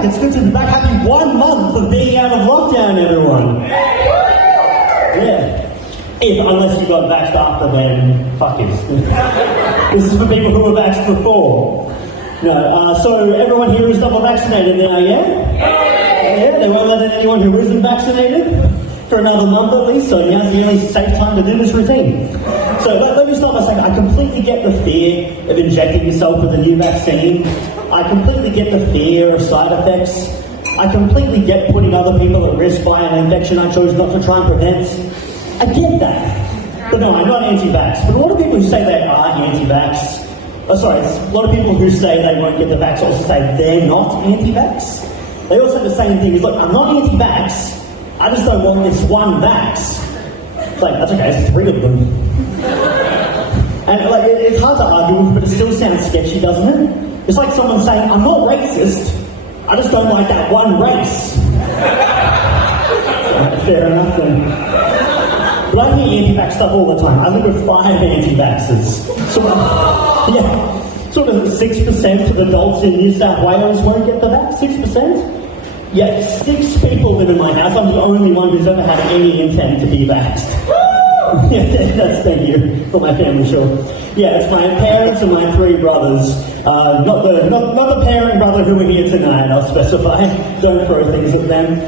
back. It's good to be back. Happy 1 month of being out of lockdown, everyone. Yeah. Unless you got vaxxed after, then fuck it. This is for people who were vaxxed before. No, so everyone here is double vaccinated now, yeah? Yeah, they won't let anyone who isn't vaccinated for another month at least, so now's the only safe time to do this routine. So let me start by saying I completely get the fear of injecting yourself with a new vaccine. I completely get the fear of side effects. I completely get putting other people at risk by an infection I chose not to try and prevent. I get that. But no, I'm not anti-vax. But a lot of people who say they are anti-vax, a lot of people who say they won't get the vax also say they're not anti-vax. They all say the same thing. It's like, I'm not anti-vax, I just don't want this one vax. It's like, that's okay, it's 3 of them. And like, it's hard to argue with, but it still sounds sketchy, doesn't it? It's like someone saying, I'm not racist, I just don't like that one race. Fair enough then. But I hear anti-vax stuff all the time. I live with 5 anti-vaxxers. So, sort of 6% of adults in New South Wales won't get the vax. 6%? Yeah, 6 people live in my house. I'm the only one who's ever had any intent to be vaxxed. Yeah, thank you for my family, sure. Yeah, it's my parents and my 3 brothers. Not the parent and brother who are here tonight, I'll specify. Don't throw things at them.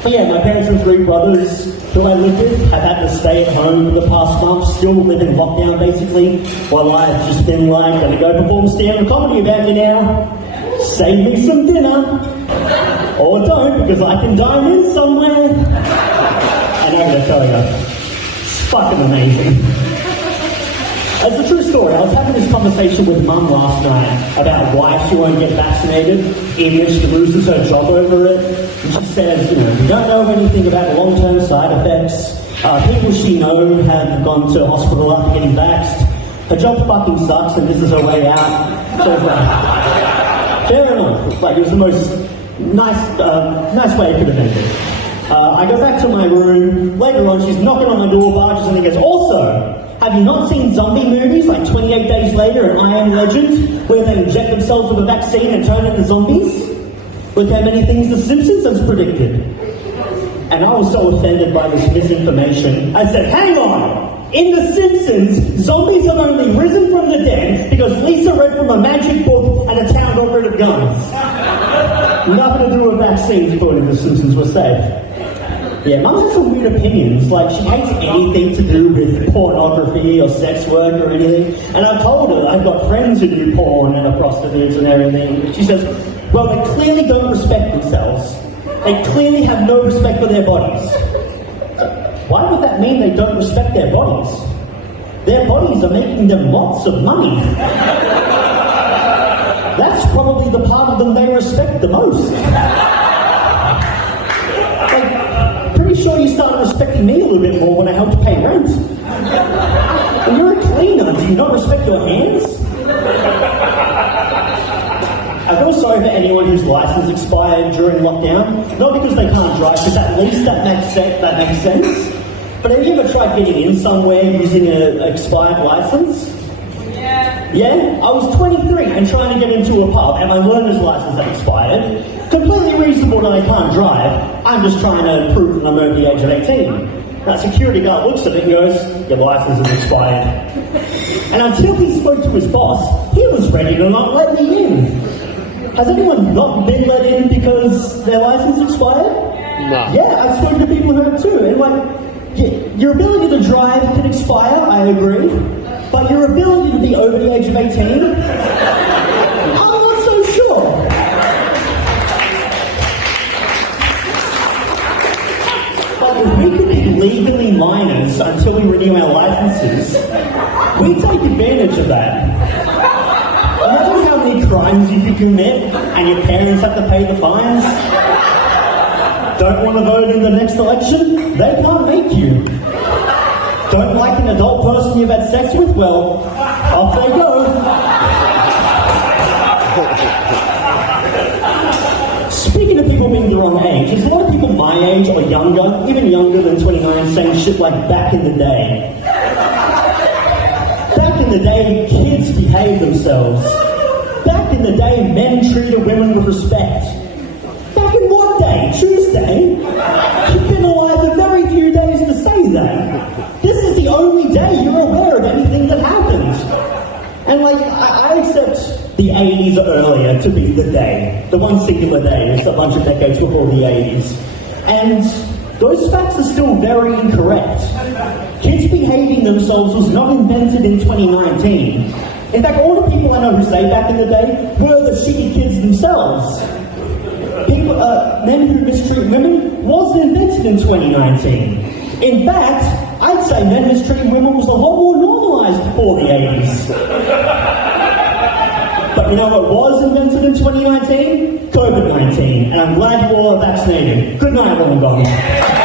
But yeah, my parents and 3 brothers who I live with have had to stay at home for the past month, still live in lockdown basically, while I've just been like, gonna go perform stand-up comedy about you now. Save me some dinner. Or don't, because I can dine in somewhere. And I'm gonna tell you, it's fucking amazing. It's a true story. I was having this conversation with Mum last night about why she won't get vaccinated, even if she loses her job over it. And she says, we don't know anything about long-term side effects. People she knows have gone to hospital after getting vaxxed. Her job fucking sucks and this is her way out. So it's like, fair enough. It's like, it was the most nice way I could have ended. I go back to my room. Later on, she's knocking on my door, barges, and he goes, also, have you not seen zombie movies like 28 Days Later and I Am Legend, where they inject themselves with a vaccine and turn into zombies? Look how many things The Simpsons has predicted. And I was so offended by this misinformation, I said, hang on! In The Simpsons, zombies have only risen from the dead because Lisa read from a magic book and a town got rid of guns. Nothing to do with vaccines, according to The Simpsons, we're safe. Yeah, Mum has some weird opinions, like she hates anything to do with pornography or sex work or anything. And I've told her I've got friends who do porn and are prostitutes and everything. She says, well, they clearly don't respect themselves. They clearly have no respect for their bodies. Why would that mean they don't respect their bodies? Their bodies are making them lots of money. That's probably the part of them they respect the most. Pretty sure you started respecting me a little bit more when I helped pay rent. And you're a cleaner, do you not respect your hands? I feel sorry for anyone whose license expired during lockdown. Not because they can't drive, because at least that makes sense. But have you ever tried getting in somewhere using an expired license? Yeah? I was 23 and trying to get into a pub and my learner's license had expired. Completely reasonable that I can't drive. I'm just trying to prove that I'm over the age of 18. That security guard looks at it and goes, your license is expired. And until he spoke to his boss, he was ready to not let me in. Has anyone not been let in because their license expired? No. Yeah, I've spoken to people who have too. And like, your ability to drive can expire, I agree. But your ability to be over the age of 18? I'm not so sure. But if we could be legally minors until we renew our licenses, we take advantage of that. Imagine how many crimes you could commit and your parents have to pay the fines. Don't want to vote in the next election? They can't make you. Don't like an adult person you've had sex with? Well, off they go. Speaking of people being the wrong age, there's a lot of people my age or younger, even younger than 29, saying shit like back in the day. Back in the day, kids behaved themselves. Back in the day, men treated women with respect. Back in what day? Tuesday? You've been alive a very few days to say that. This is the only day you're aware of anything that happened. And like, I accept the 80s or earlier to be the day. The one singular day, it's a bunch of decades before the 80s. And those facts are still very incorrect. Kids behaving themselves was not invented in 2019. In fact, all the people I know who say back in the day were the shitty kids themselves. People, men who mistreat women wasn't invented in 2019. In fact, I'd say men mistreating women was a lot more normalized before the 80s. But you know what was invented in 2019? COVID-19. And I'm glad you all are vaccinated. Good night, Wollongong.